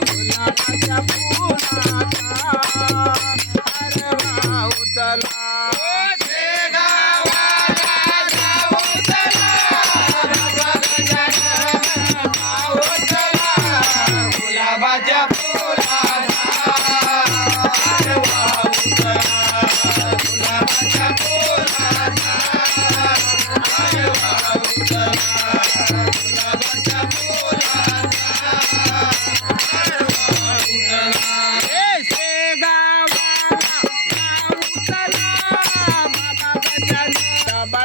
గులాబీ పూలా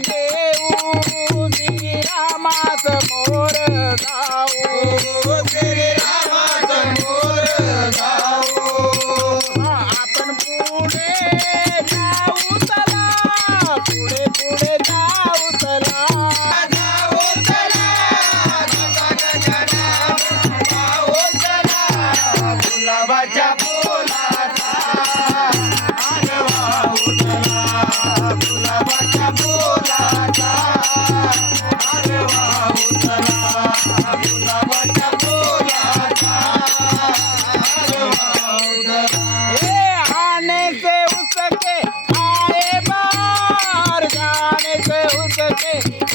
লাগে ও শ্রী রামা Hey.